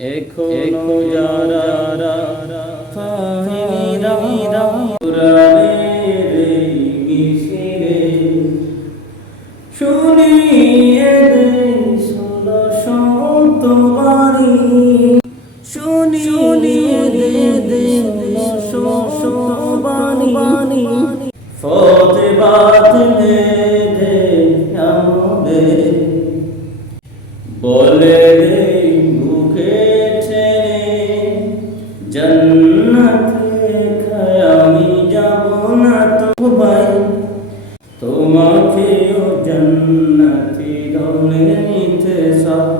এখনও যারা শুনিয়ে ষোলো শতবাণী শুনিয়ে দে দে ষোলো শতবাণী ফতে বাতলে তোমাকেও জন্নতি দলে নিতে সব।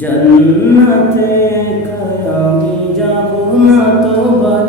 জন্নতে খায় আমি যাব না তো ভাই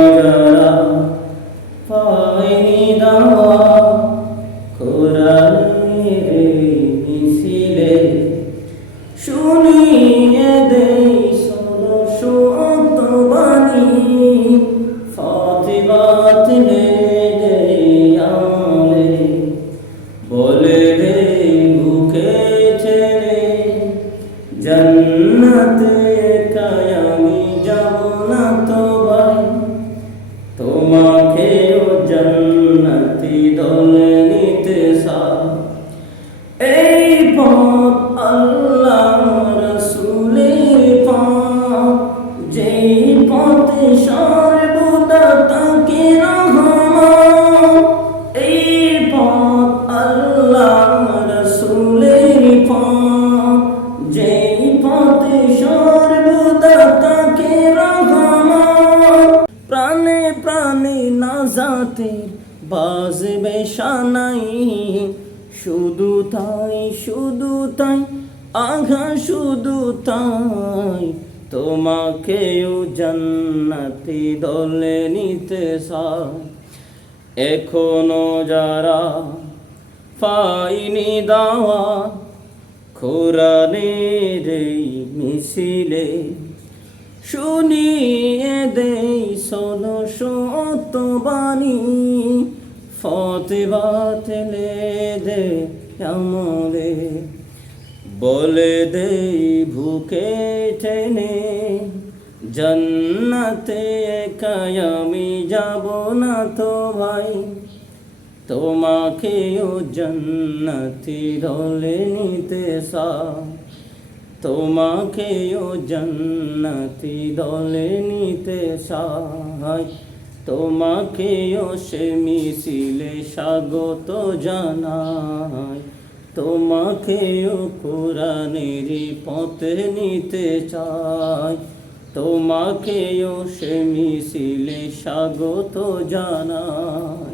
যাতে বাজবে সানাই শুধু তাই শুধু তাই, আঘা শুধু তাই তোমাকেও জান্নাতি দলে নিতে এখনও যারা পাইনি দাওয়া এই মিছিলে শুনিয়ে দেই শোনো শতবাণী ফতে বাতলে দে আমরে বলে দেই ভুকে টেনে জন্নতে একাই আমি যাব না তো ভাই, তোমাকেও জন্নতি দলে নিতে সা তোমাকেও জন্নতি দলে নিতে সাহাই তোমাকেও সে মিছিলে স্বাগত জানাই। তোমাকেও কোরআনের পথে নিতে চাই। তোমাকেও সে মিছিলে স্বাগত জানাই।